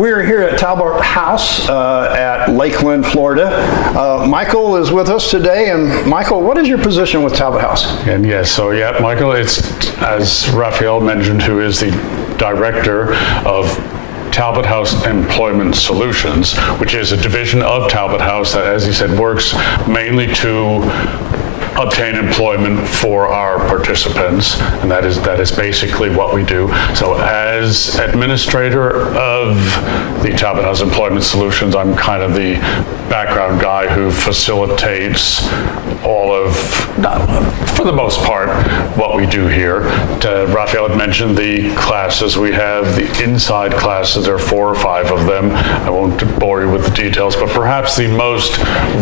We're here at Talbot House at Lakeland, Florida. Michael is with us today. And Michael, what is your position with Talbot House? And yes, so yeah, Michael, it's, as Raphael mentioned, who is the director of Talbot House Employment Solutions, which is a division of Talbot House that, as he said, works mainly to obtain employment for our participants, and that is basically what we do. So as administrator of the Talbot House Employment Solutions, I'm kind of the background guy who facilitates all of, for the most part, what we do here. Raphael had mentioned the classes. We have the inside classes. There are 4 or 5 of them. I won't bore you with the details, but perhaps the most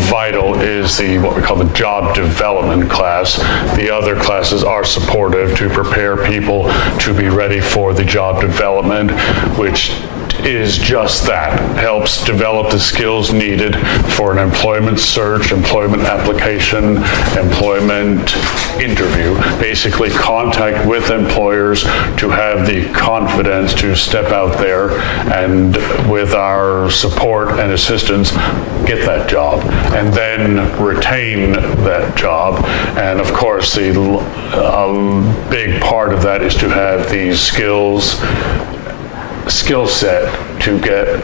vital is what we call the job development class. The other classes are supportive to prepare people to be ready for the job development, which is just that, helps develop the skills needed for an employment search, employment application, employment interview. Basically contact with employers to have the confidence to step out there and with our support and assistance get that job and then retain that job. And of course a big part of that is to have these skill set to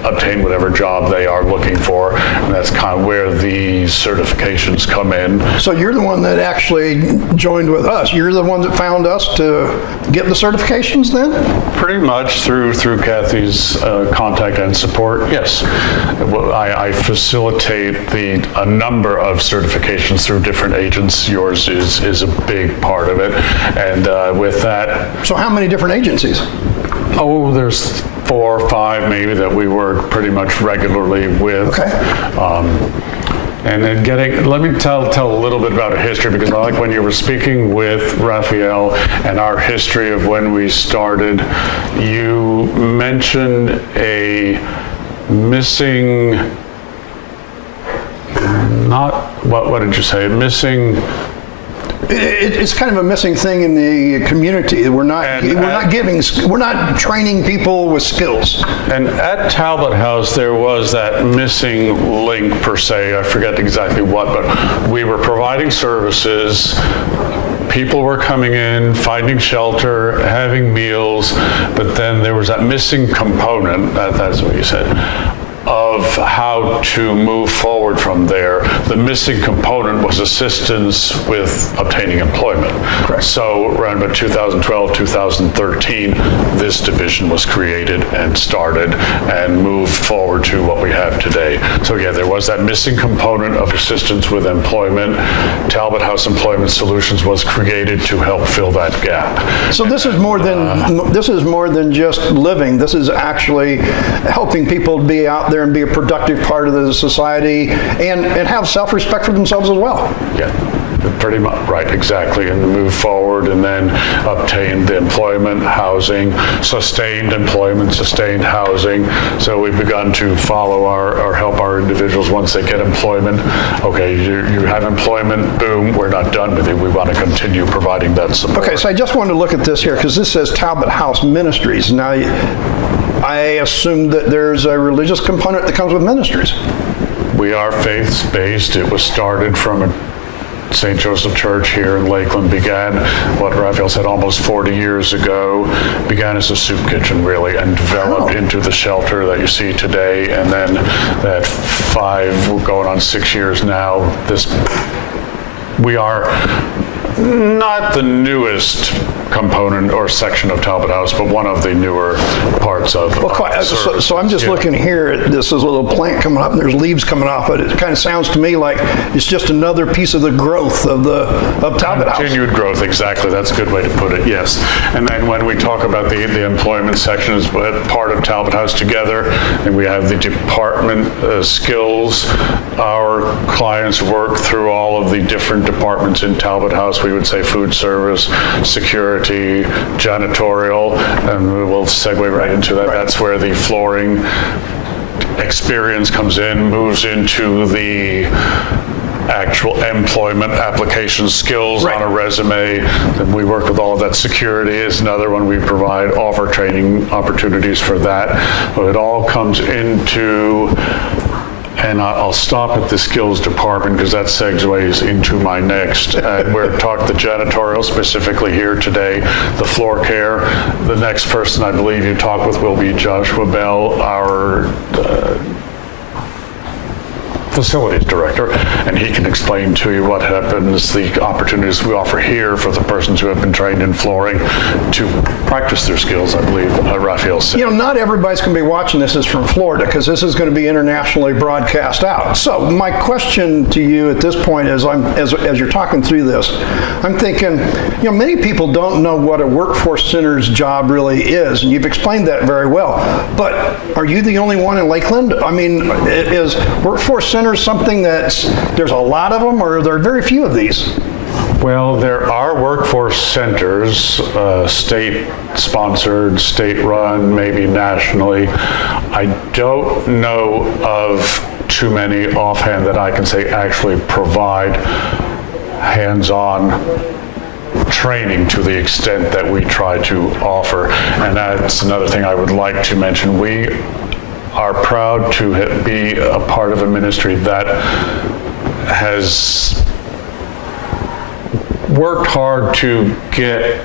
obtain whatever job they are looking for, and that's kind of where the certifications come in. So you're the one that actually joined with us. You're the one that found us to get the certifications then? Pretty much through Kathy's contact and support, yes. I facilitate a number of certifications through different agents. Yours is a big part of it, and with that. So how many different agencies? Oh, there's 4 or 5 maybe that we work pretty much regularly with. Okay. And then let me tell a little bit about a history, because I like when you were speaking with Raphael and our history of when we started, you mentioned a missing, what did you say? It's kind of a missing thing in the community. We're not training people with skills. And at Talbot House, there was that missing link per se. I forget exactly what, but we were providing services. People were coming in, finding shelter, having meals, but then there was that missing component, that's what you said, of how to move forward from there. The missing component was assistance with obtaining employment. Correct. So around about 2012, 2013, this division was created and started and moved forward to what we have today. So yeah, there was that missing component of assistance with employment. Talbot House Employment Solutions was created to help fill that gap. So this is more than just living. This is actually helping people be out there and be a productive part of the society and have self-respect for themselves as well. Yeah, pretty much, right, exactly, and move forward and then obtain the employment, housing, sustained employment, sustained housing. So we've begun to follow or help our individuals once they get employment. Okay, you have employment, boom, we're not done with it. We want to continue providing that support. Okay, so I just wanted to look at this here because this says Talbot House Ministries. Now, I assume that there's a religious component that comes with ministries. We are faith-based. It was started from a St. Joseph Church here in Lakeland, began, what Raphael said, almost 40 years ago, began as a soup kitchen really, and developed into the shelter that you see today, and then that 5, we're going on 6 years now. We are not the newest component or section of Talbot House, but one of the newer parts of so I'm just looking here at this little plant coming up and there's leaves coming off it. It kind of sounds to me like it's just another piece of the growth of Talbot House. Continued growth, exactly. That's a good way to put it, yes. And then when we talk about the employment section as part of Talbot House together, and we have the department skills, our clients work through all of the different departments in Talbot House. We would say food service, security, janitorial, and we'll segue right into that. Right. That's where the flooring experience comes in, moves into the actual employment application skills on a resume. Then we work with all of that. Security is another one. We offer training opportunities for that. But it all comes into, and I'll stop at the skills department because that segues into my next. We're talking the janitorial specifically here today, the floor care. The next person I believe you talk with will be Joshua Bell, our facilities director, and he can explain to you what happens, the opportunities we offer here for the persons who have been trained in flooring to practice their skills, I believe Raphael said. You know, not everybody's going to be watching this is from Florida because this is going to be internationally broadcast out. So my question to you at this point is, as you're talking through this, I'm thinking, you know, many people don't know what a workforce center's job really is, and you've explained that very well. But are you the only one in Lakeland? I mean, is workforce center something there's a lot of them, or are there very few of these? Well, there are workforce centers, state-sponsored, state-run, maybe nationally. I don't know of too many offhand that I can say actually provide hands-on training to the extent that we try to offer. And that's another thing I would like to mention. We are proud to be a part of a ministry that has worked hard to get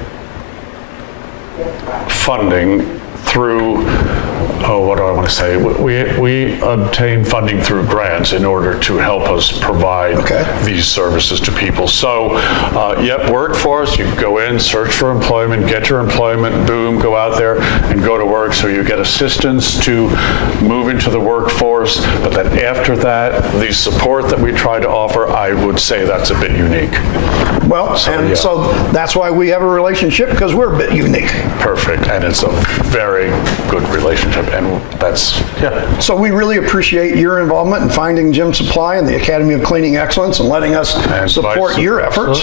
funding through, what do I want to say? We obtain funding through grants in order to help us provide these services to people. So, workforce, you go in, search for employment, get your employment, boom, go out there and go to work. So you get assistance to move into the workforce, but then after that, the support that we try to offer, I would say that's a bit unique. Well, so that's why we have a relationship, because we're a bit unique. Perfect, and it's a very good relationship, and that's, So we really appreciate your involvement in finding Gym Supply and the Academy of Cleaning Excellence and letting us support your efforts.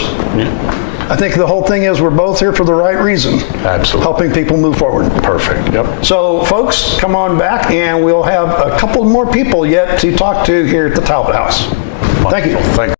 I think the whole thing is we're both here for the right reason. Absolutely. Helping people move forward. Perfect, So folks, come on back and we'll have a couple more people yet to talk to here at the Talbot House. Thank you. Thank you.